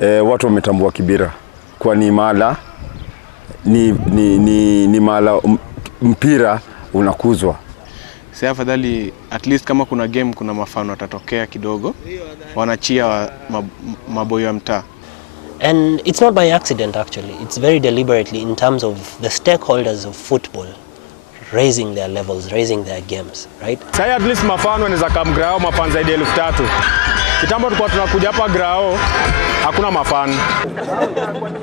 Watu wametambua Kibra kwa ni mala ni mala mpira unakuzwa. Sasa afadhali at least kama kuna game kuna mafano atatokea kidogo wanachia maboyo ya mtaa. And it's not by accident actually, it's very deliberately in terms of the stakeholders of football raising their levels, raising their games, right? Sasa at least mafano wanaweza kama Grao mafano zaidi ya 3000. Kitambo tulikuwa tunakuja hapa Grao hakuna mafano.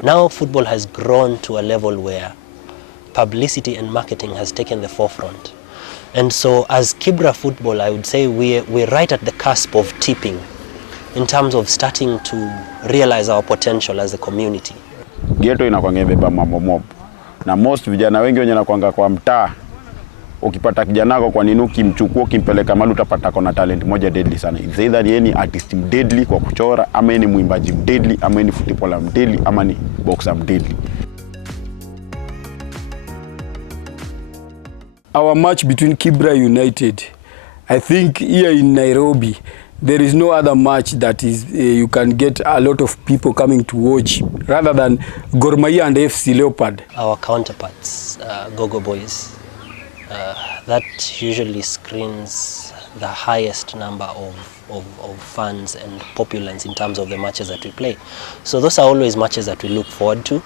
Now football has grown to a level where publicity and marketing has taken the forefront. And so as Kibra football, I would say we're right at the cusp of tipping in terms of starting to realize our potential as a community. Ghetto inakuanga imebeba mambo mob. Na most vijana wengi wenye nakuanga kwa mtaa, ukipata kijana wako kwa nini ukimchukua ukimpeleka mahali utapata kuna talent moja deadly sana. It's either ni artist deadly kwa kuchora, ama ni mwimbaji deadly, ama ni footballer deadly, ama ni boxer deadly. Our match between Kibra United, I think here in Nairobi, there is no other match that is you can get a lot of people coming to watch rather than Gor Mahia and FC Leopard. Our counterparts, Gogo boys, that usually screens the highest number of fans and populace in terms of the matches that we play. So those are always matches that we look forward to.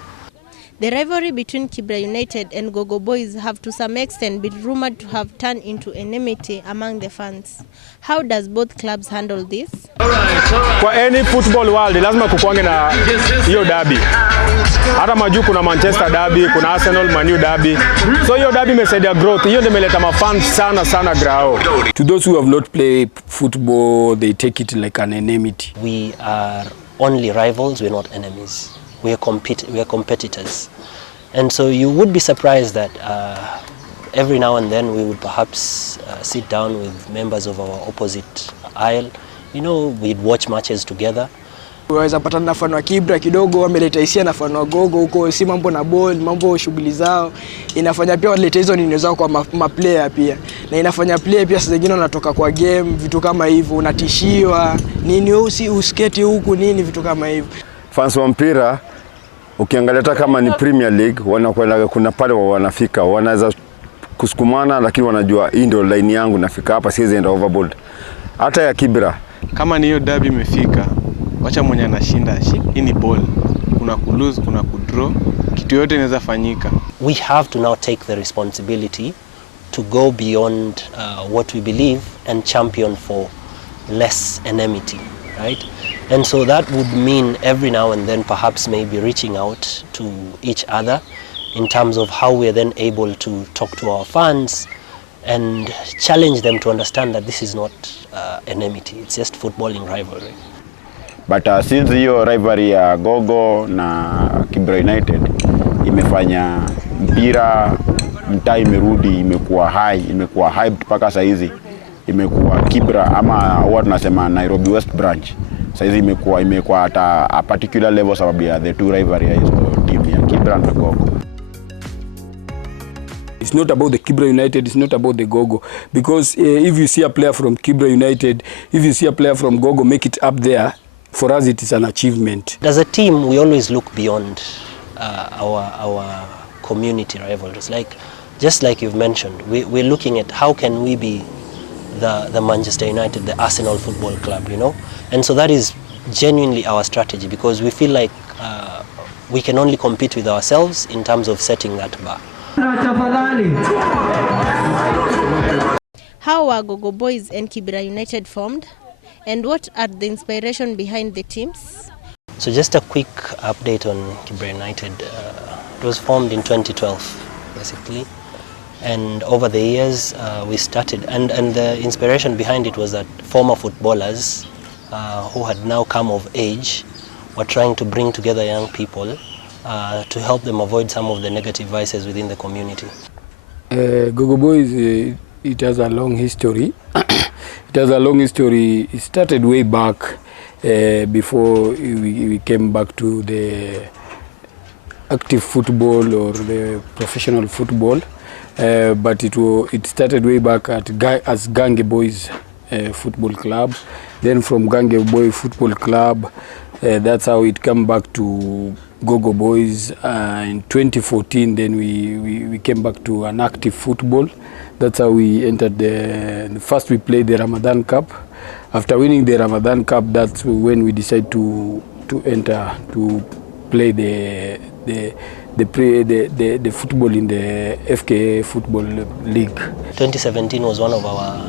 The rivalry between Kibra United and Gogo boys have to some extent been rumored to have turned into enmity among the fans. How does both clubs handle this? Kwa any football world lazima kukuange na hiyo derby. Hata majuu kuna Manchester derby, kuna Arsenal Man U derby. So hiyo derby imesaidia growth. Hiyo ndio imeleta mafans sana Grao. To those who have not played football, they take it like an enmity. We are only rivals, we're not enemies. We are competitors. And so you would be surprised that every now and then we would perhaps sit down with members of our opposite aisle. You know, we'd watch matches together. Waweza patana na fano wa Kibra kidogo, wameleta hisia na fano wa Gogo huko, si mambo na ball, mambo shughuli zao. Inafanya pia waleta hizo nini zao kwa maplayer pia. Na inafanya player pia saa zingine wanatoka kwa game, vitu kama hivyo, unatishiwa, nini usketi huku nini vitu kama hivyo. Fans wa mpira ukiangalia kama ni Premier League wanakwenda kuna pale wanafika wanaweza kusukumana, lakini wanajua hii ndio line yangu nafika hapa, siwezi enda overboard. Hata ya Kibra kama ni hiyo derby imefika, wacha mwenye anashinda hii ni ball, kuna ku lose kuna ku draw, kitu yote inaweza fanyika. We have to now take the responsibility to go beyond what we believe and champion for less enmity, right? And so that would mean every now and then perhaps maybe reaching out to each other in terms of how we are then able to talk to our fans and challenge them to understand that this is not enmity, it's just footballing rivalry. But since hiyo rivalry ya Gogo na Kibra United imefanya mpira mtaa imerudi, imekuwa high, imekuwa hyped mpaka saa hizi. Imekuwa Kibra ama huwa tunasema Nairobi West branch. Saizi imekuwa hata a particular level sababu ya the two rivalry ya team ya Kibra na Gogo. It's not about the Kibra United, it's not about the Gogo. Because if you see a player from Kibra United, if you see a player from Gogo make it up there, for us it is an achievement. As a team, we always look beyond our community rivalries. Just like you've mentioned, we're looking at how can we be the Manchester United, the Arsenal Football Club, you know? And so that is genuinely our strategy, because we feel like we can only compete with ourselves in terms of setting that bar. How were Gogo boys and Kibra United formed? And what are the inspiration behind the teams? So just a quick update on Kibra United. It was formed in 2012, basically. And over the years, we started, and the inspiration behind it was that former footballers who had now come of age were trying to bring together young people to help them avoid some of the negative vices within the community. Gogo boys, it has a long history. It has a long history. It started way back before we came back to the active football or the professional football. But it started way back as Gange Boys Football Club. Then from Gange Boy Football Club, That's how it come back to Gogo Boys. In 2014, then we came back to an active football. That's how we entered first we played the Ramadan Cup. After winning the Ramadan Cup, that's when we decided to enter to play the football in the FKA Football League. 2017 was one of our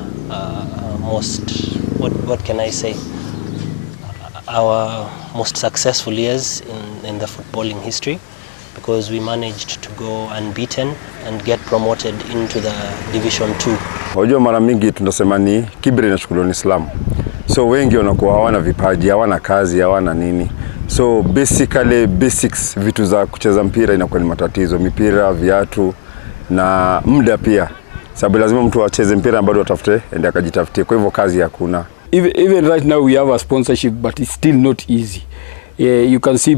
most, what can I say, our most successful years in the footballing history, because we managed to go unbeaten and get promoted into the Division 2. Unajua mara mingi tunasema ni Kibra inachukuliwa ni Islam. So wengi wanakuwa hawana vipaji, hawana kazi, hawana nini. So basically basics, vitu za kucheza mpira inakuwa ni matatizo, mipira, viatu na muda pia. Sababu lazima mtu acheze mpira bado atafute ende akajitafutie. Kwa hivyo kazi hakuna. Even right now we have a sponsorship, but it's still not easy. You can see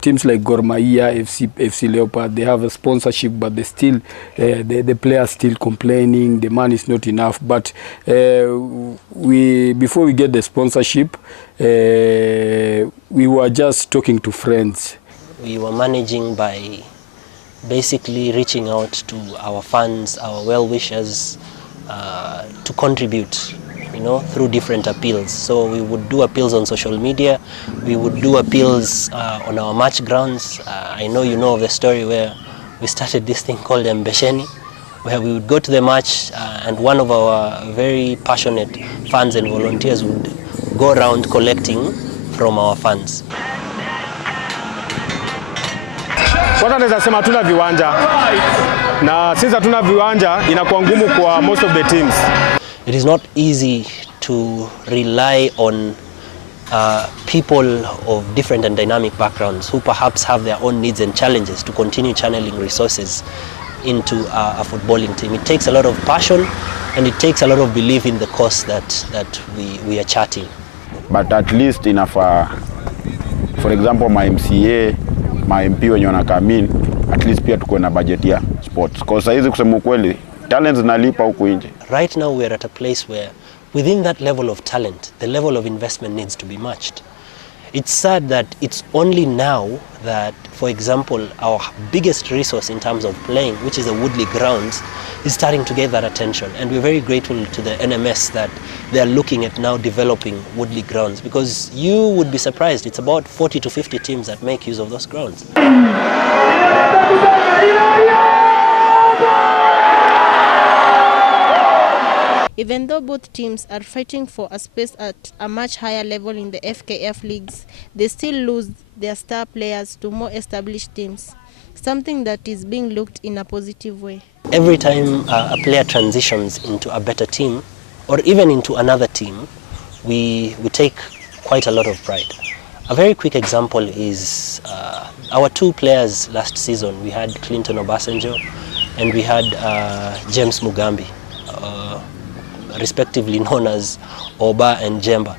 teams like Gor Mahia, FC Leopard, they have a sponsorship, but they still the players still complaining, the money is not enough. But before we get the sponsorship, we were just talking to friends. We were managing by basically reaching out to our fans, our well-wishers, to contribute, you know, through different appeals. So we would do appeals on social media, we would do appeals on our match grounds. I know you know of the story where we started this thing called Mbesheni, where we would go to the match and one of our very passionate fans and volunteers would go around collecting from our fans. Kwanza naweza sema hatuna viwanja, na since hatuna viwanja inakuwa ngumu kwa most of the teams. It is not easy to rely on people of different and dynamic backgrounds who perhaps have their own needs and challenges to continue channeling resources into a footballing team. It takes a lot of passion and it takes a lot of belief in the cause that we are charting. But at least inafaa, for example, my MCA, my MP wenye wanakam in, at least pia tukuwe na budget ya sports. Kwa saizi kusema ukweli, talents nalipa huku nje. Right now we are at a place where within that level of talent, the level of investment needs to be matched. It's sad that it's only now that, for example, our biggest resource in terms of playing, which is the Woodley grounds, is starting to get that attention. And we're very grateful to the NMS that they are looking at now developing Woodley grounds, because you would be surprised, it's about 40 to 50 teams that make use of those grounds. Even though both teams are fighting for a space at a much higher level in the FKF leagues, they still lose their star players to more established teams, something that is being looked in a positive way. Every time a player transitions into a better team, or even into another team, we take quite a lot of pride. A very quick example is our two players last season. We had Clinton Obasanjo and we had James Mugambi, respectively known as Oba and Jemba.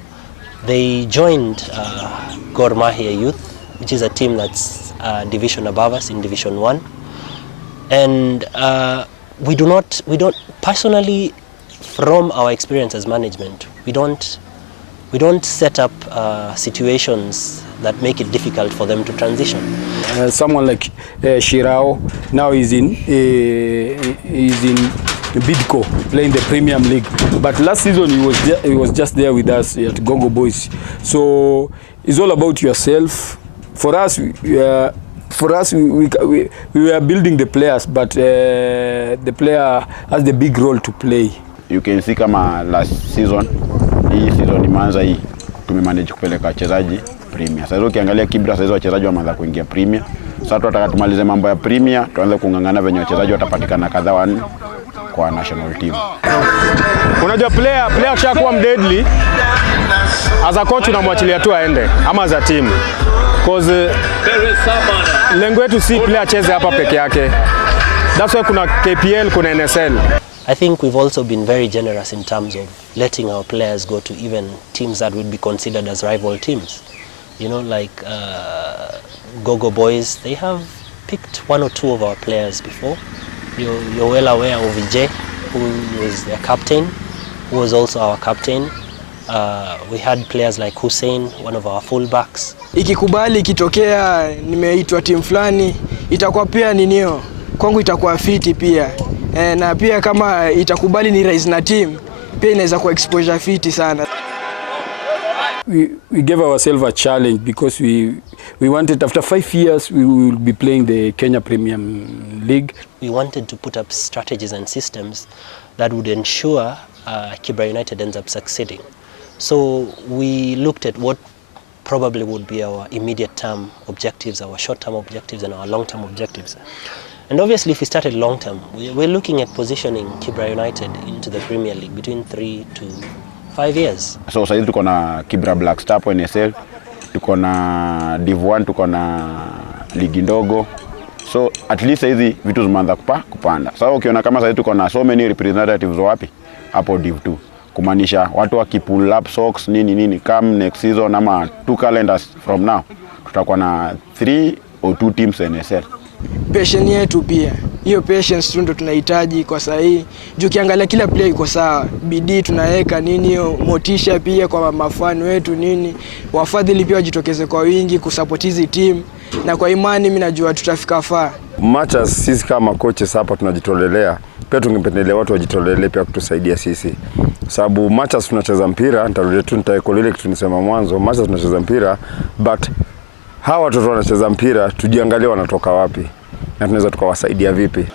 They joined Gor Mahia Youth, which is a team that's division above us in Division 1. And we don't personally, from our experience as management, we don't set up situations that make it difficult for them to transition. Someone like Grao now is in Bidco playing the Premium League, but last season he was just there with us at Gogo Boys. So it's all about yourself. For us, we were building the players, but the player has the big role to play. You can see kama last season, hii season imeanza hii, tumemanage kupeleka wachezaji Premier. Sasa ukiangalia Kibra sasa wachezaji wameanza kuingia Premier. Sasa tunataka tumalize mambo ya Premier, tuanze kungangana venye wachezaji watapatikana kadhaa wanne kwa national team. Unajua player kishakuwa mdeadly, as a coach unamwachilia tu aende ama as a team. Because lengo yetu si player cheze hapa peke yake. That's why kuna KPL, kuna NSL. I think we've also been very generous in terms of letting our players go to even teams that would be considered as rival teams. You know, like Gogo Boys, they have picked one or two of our players before. You're well aware of Vijay, who was their captain, who was also our captain. We had players like Hussein, one of our fullbacks. Ikikubali ikitokea nimeitwa timu fulani, itakuwa pia ninio kwangu itakuwa fiti pia. Na pia kama itakubali ni rise na team, pia inaweza kuwa exposure fiti sana. We gave ourselves a challenge because we wanted, after 5 years we will be playing the Kenya Premium League. We wanted to put up strategies and systems that would ensure Kibra United ends up succeeding. So we looked at what probably would be our immediate term objectives, our short term objectives and our long term objectives. And obviously if we started long term, we're looking at positioning Kibra United into the Premier League between 3 to 5 years. So sasa tuko na Kibra Black Star po NSL, tuko na Div 1, tuko na ligi ndogo. So at least hizi vitu zimeanza kupanda. Sasa ukiona kama sasa tuko na so many representatives wapi hapo Div 2. Kumaanisha watu wakipull up socks nini come next season ama 2 calendars from now tutakuwa na 3 or 2 teams NSL. Passion yetu pia. Hiyo patience tu ndo tunahitaji kwa sasa hii. Juu kiangalia kila player iko sawa. Bidii tunaweka nini, hiyo motisha pia kwa mafani wetu nini. Wafadhili pia wajitokeze kwa wingi kusupport hizi team, na kwa imani mimi najua tutafika far. Matches sisi kama coaches hapa tunajitolelea. Pia tungependelea watu wajitolelee pia kutusaidia sisi. Sababu matches tunacheza mpira, nitarudia tu nitaekolele kitu nisema mwanzo, matches tunacheza mpira, but hawa watoto wanacheza mpira tujiangalie wanatoka wapi na tunaweza tukawasaidia vipi.